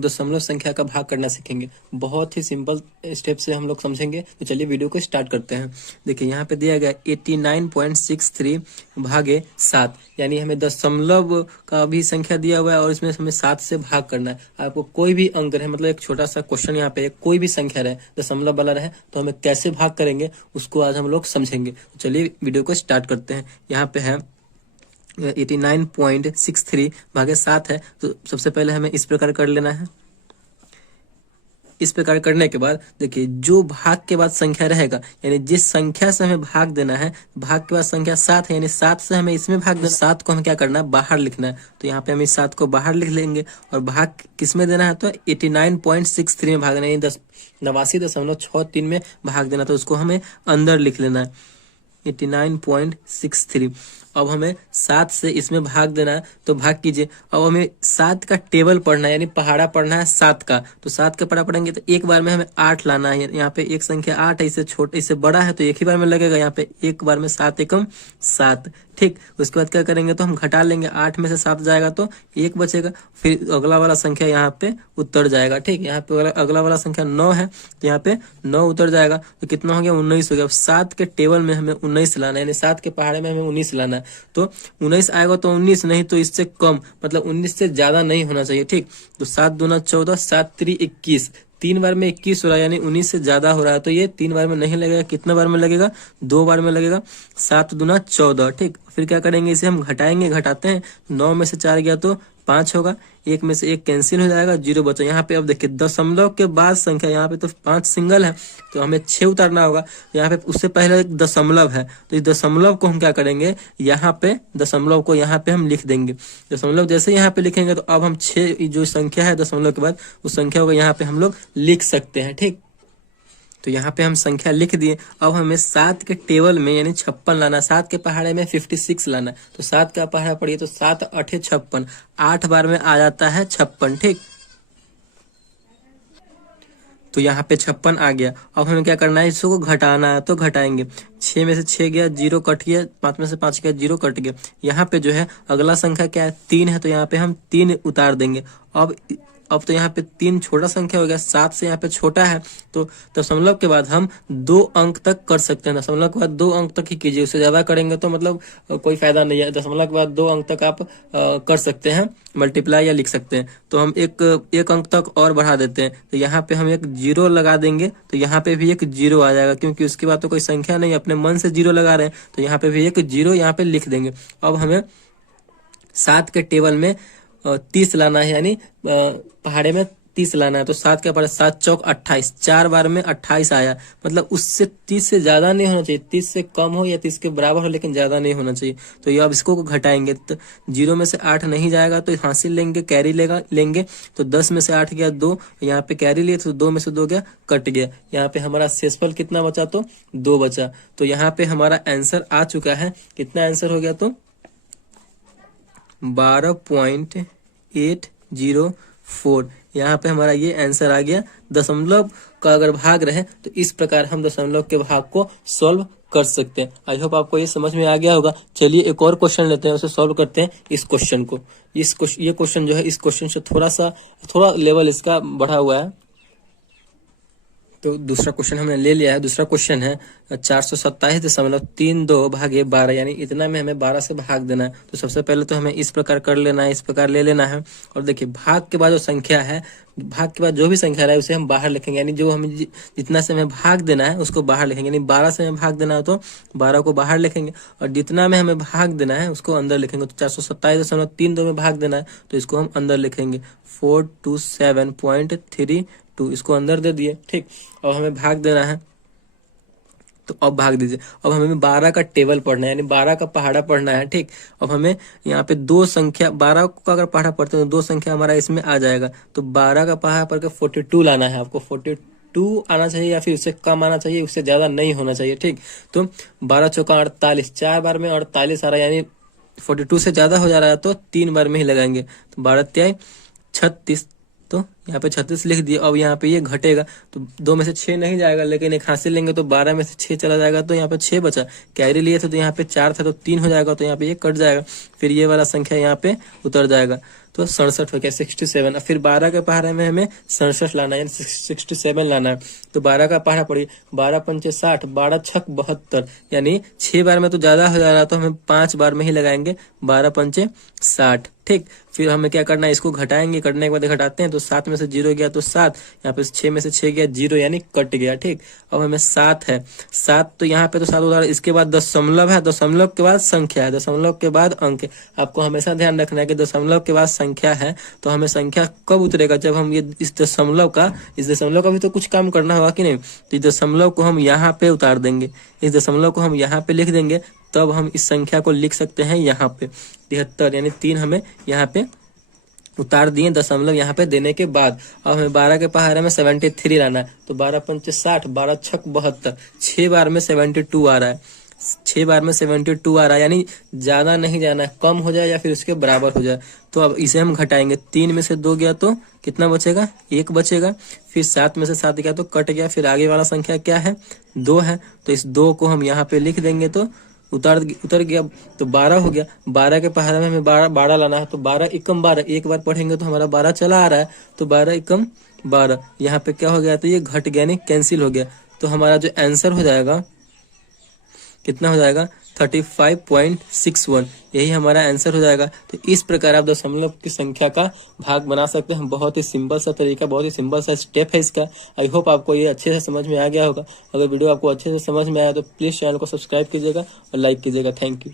दशमलव संख्या का भाग करना सीखेंगे। बहुत ही सिंपल स्टेप से हम लोग समझेंगे। तो चलिए वीडियो को स्टार्ट करते हैं। देखिए यहाँ पे दिया गया 89.63 भागे 7, यानी हमें दशमलव का भी संख्या दिया हुआ है और इसमें हमें 7 से भाग करना है। आपको कोई भी अंक रहे, मतलब एक छोटा सा क्वेश्चन यहाँ पे कोई भी संख्या रहे, दशमलव वाला रहे, तो हमें कैसे भाग करेंगे उसको आज हम लोग समझेंगे। तो चलिए वीडियो को स्टार्ट करते हैं। यहाँ पे है 89.63 भागे 7 है। तो सबसे पहले हमें इस प्रकार कर लेना है। इस प्रकार करने के बाद देखिए जो भाग के बाद संख्या रहेगा, यानी जिस संख्या से हमें भाग देना है, भाग के बाद संख्या 7 है, यानी 7 से हमें इसमें भाग देना। 7 को हमें क्या करना है, बाहर लिखना है। तो यहाँ पे हम इस 7 को बाहर लिख लेंगे और भाग किस में देना है, तो 89.63 में भाग देना है, 89.63 में भाग देना। तो उसको हमें अंदर लिख लेना है 89.63। अब हमें 7 से इसमें भाग देना है, तो भाग कीजिए। अब हमें 7 का टेबल पढ़ना है, यानी पहाड़ा पढ़ना है 7 का। तो 7 का पढ़ा पढ़ेंगे तो एक बार में हमें 8 लाना है। यहाँ पे एक संख्या 8 है, इससे छोटा इससे बड़ा है तो एक ही बार में लगेगा। यहाँ पे एक बार में 7 एकम 7, ठीक। उसके बाद क्या करेंगे, तो हम घटा लेंगे, 8 में से 7 जाएगा तो 1 बचेगा। फिर अगला वाला संख्या यहाँ पे उतर जाएगा, ठीक। यहाँ पे अगला वाला संख्या 9 है, तो यहाँ पे 9 उतर जाएगा। तो कितना हो गया, 19 हो गया। अब 7 के टेबल में हमें 19 लाना है, यानी 7 के पहाड़े में हमें 19 लाना है। तो 19 आएगा तो 19 नहीं तो इससे कम, मतलब 19 से ज्यादा नहीं होना चाहिए, ठीक। तो 7 दूना 14, 7 3 21, 3 बार में 21 हो रहा है, यानी 19 से ज्यादा हो रहा है। तो ये 3 बार में नहीं लगेगा, कितना बार में लगेगा, 2 बार में लगेगा। 7 दूना 14, ठीक। फिर क्या करेंगे, इसे हम घटाएंगे, घटाते हैं। 9 में से 4 गया तो 5 होगा, 1 में से 1 कैंसिल हो जाएगा, 0 बचा। यहाँ पे अब देखिए दशमलव के बाद संख्या, यहाँ पे तो 5 सिंगल है तो हमें 6 उतारना होगा। यहाँ पे उससे पहले एक दशमलव है, तो इस दशमलव को हम क्या करेंगे, यहाँ पे दशमलव को यहाँ पे हम लिख देंगे। दशमलव जैसे यहाँ पे लिखेंगे तो अब हम 6 जो संख्या है दशमलव के बाद, उस संख्या को यहाँ पे हम लोग लिख सकते हैं, ठीक। तो यहाँ पे हम संख्या लिख दिए। अब हमें 7 के टेबल में यानी 56 लाना, 7 के पहाड़े में 56 लाना। तो 7 का पहाड़ा पढ़िए तो 7 8 56, 8 बार में आ जाता है 56, ठीक। तो यहाँ पे 56 आ गया। अब हमें क्या करना है, इसको घटाना है, तो घटाएंगे। 6 में से 6 गया, 0 कट गया, 5 में से 5 गया, 0 कट गया। यहाँ पे जो है अगला संख्या क्या है, 3 है, तो यहाँ पे हम 3 उतार देंगे। अब तो यहाँ पे 3 छोटा संख्या हो गया, 7 से यहाँ पे छोटा है। तो दशमलव के बाद हम 2 अंक तक कर सकते हैं। दशमलव के बाद 2 अंक तक ही कीजिए, उससे ज्यादा करेंगे तो मतलब कोई फायदा नहीं है। दशमलव के बाद 2 अंक तक आप कर सकते हैं, मल्टीप्लाई या लिख सकते हैं। तो हम एक अंक तक और बढ़ा देते हैं। तो यहाँ पे हम एक 0 लगा देंगे, तो यहाँ पे भी एक 0 आ जाएगा, क्योंकि उसके बाद तो कोई संख्या नहीं, अपने मन से 0 लगा रहे हैं। तो यहाँ पे भी एक 0 यहाँ पे लिख देंगे। अब हमें 7 के टेबल में 30 लाना है, यानी पहाड़े में 30 लाना है। तो 7 के पहाड़े 7 चौक 28, 4 बार में 28 आया। मतलब उससे 30 से ज्यादा नहीं होना चाहिए, 30 से कम हो या 30 के बराबर हो, लेकिन ज्यादा नहीं होना चाहिए। तो ये अब इसको घटाएंगे, तो 0 में से 8 नहीं जाएगा तो हासिल लेंगे, कैरी लेंगे। तो 10 में से 8 गया 2, यहाँ पे कैरी लिए तो 2 में से 2 गया, कट गया। यहाँ पे हमारा शेषफल कितना बचा, तो 2 बचा। तो यहाँ पे हमारा आंसर आ चुका है। कितना आंसर हो गया, तो 12.804। यहाँ पे हमारा ये आंसर आ गया। दशमलव का अगर भाग रहे तो इस प्रकार हम दशमलव के भाग को सॉल्व कर सकते हैं। आई होप आपको ये समझ में आ गया होगा। चलिए एक और क्वेश्चन लेते हैं, उसे सॉल्व करते हैं। इस क्वेश्चन को, ये क्वेश्चन जो है, इस क्वेश्चन से थोड़ा लेवल इसका बढ़ा हुआ है। तो दूसरा क्वेश्चन हमने ले लिया है। दूसरा क्वेश्चन है 427.32 भागे 12, यानी इतना में हमें 12 से भाग देना है। तो सबसे पहले तो हमें इस प्रकार कर लेना है, इस प्रकार ले लेना है। और देखिए भाग के बाद जो संख्या है, भाग के बाद जो भी संख्या है उसे हम बाहर लिखेंगे, यानी जो हमें जितना से हमें भाग देना है उसको बाहर लिखेंगे। यानी 12 से हमें भाग देना है तो 12 को बाहर लिखेंगे, और जितना में हमें भाग देना है उसको अंदर लिखेंगे। तो 427.32 में भाग देना है तो इसको हम अंदर लिखेंगे, 427.32, इसको अंदर दे दिए, ठीक। अब हमें भाग देना है, तो अब भाग दीजिए। अब हमें 12 का टेबल पढ़ना है, यानी 12 का पहाड़ा पढ़ना है, ठीक। अब हमें यहाँ पे 2 संख्या, 12 का अगर पहाड़ा पढ़ते हैं तो 2 संख्या हमारा इसमें आ जाएगा। तो 12 का पहाड़ा पढ़ के 42 लाना है आपको। 42 आना चाहिए, या फिर उससे कम आना चाहिए, उससे ज्यादा नहीं होना चाहिए, ठीक। तो 12 चौका 48, 4 बार में 48 आ रहा है, यानी 42 से ज्यादा हो जा रहा है तो 3 बार में ही लगाएंगे। तो 12 तिहाई 36, तो यहाँ पे 36 लिख दिए। अब यहाँ पे ये घटेगा तो 2 में से 6 नहीं जाएगा, लेकिन एक हासिल लेंगे तो 12 में से 6 चला जाएगा, तो यहाँ पे 6 बचा। कैरी लिए थे तो यहाँ पे 4 था तो 3 हो जाएगा, तो यहाँ पे ये कट जाएगा। फिर ये वाला संख्या यहाँ पे उतर जाएगा, तो 67 हो गया, 67। फिर 12 के पहाड़े में हमें 67 लाना है, यानी 67 लाना है। तो 12 का पहाड़ा पड़िए, 12 पंचे 60, 12 छक 72, यानी 6 बार में तो ज्यादा हो जा रहा, तो हमें 5 बार में ही लगाएंगे, 12 पंचे 60। ठीक, फिर हमें क्या करना है, इसको घटाएंगे, कटने के बाद घटाते हैं तो 7 में से 0 गया तो 7, यहाँ पे 6 में से 6 गया 0, यानी कट गया। ठीक, अब हमें 7 है, 7 तो यहाँ पे तो 7 उतारा, इसके बाद दशमलव है, दशमलव के बाद संख्या है, दशमलव के बाद अंक है। आपको हमेशा ध्यान रखना है कि दशमलव के बाद संख्या है, तो हमें संख्या कब उतरेगा, जब हम ये इस दशमलव का भी तो कुछ काम करना होगा कि नहीं। तो इस दशमलव को हम यहाँ पे उतार देंगे, इस दशमलव को हम यहाँ पे लिख देंगे, तब हम इस संख्या को लिख सकते हैं यहाँ पे 73, यानी 3 हमें यहाँ पे उतार दिए दशमलव यहाँ पे देने के बाद। अब हमें 12 के पहाड़े में 73 लाना है, तो 12 पंचे 60, 12 छक 72, 6 बार में 72 आ रहा है, 6 बार में 72 आ रहा है, यानी ज्यादा नहीं जाना है, कम हो जाए या फिर उसके बराबर हो जाए। तो अब इसे हम घटाएंगे, 3 में से 2 गया तो कितना बचेगा, 1 बचेगा। फिर 7 में से 7 गया तो कट गया। फिर आगे वाला संख्या क्या है, 2 है, तो इस 2 को हम यहाँ पे लिख देंगे, तो उतर गया, तो 12 हो गया। 12 के पहाड़े में हमें 12 लाना है, तो 12 एकम 12, एक बार पढ़ेंगे तो हमारा 12 चला आ रहा है, तो 12 एकम 12, यहाँ पे क्या हो गया, तो ये घट गया, नहीं कैंसिल हो गया। तो हमारा जो आंसर हो जाएगा कितना हो जाएगा, 35.61, यही हमारा आंसर हो जाएगा। तो इस प्रकार आप दशमलव की संख्या का भाग बना सकते हैं। बहुत ही सिंपल सा तरीका, बहुत ही सिंपल सा स्टेप है इसका। आई होप आपको ये अच्छे से समझ में आ गया होगा। अगर वीडियो आपको अच्छे से समझ में आया तो प्लीज चैनल को सब्सक्राइब कीजिएगा और लाइक कीजिएगा। Thank you.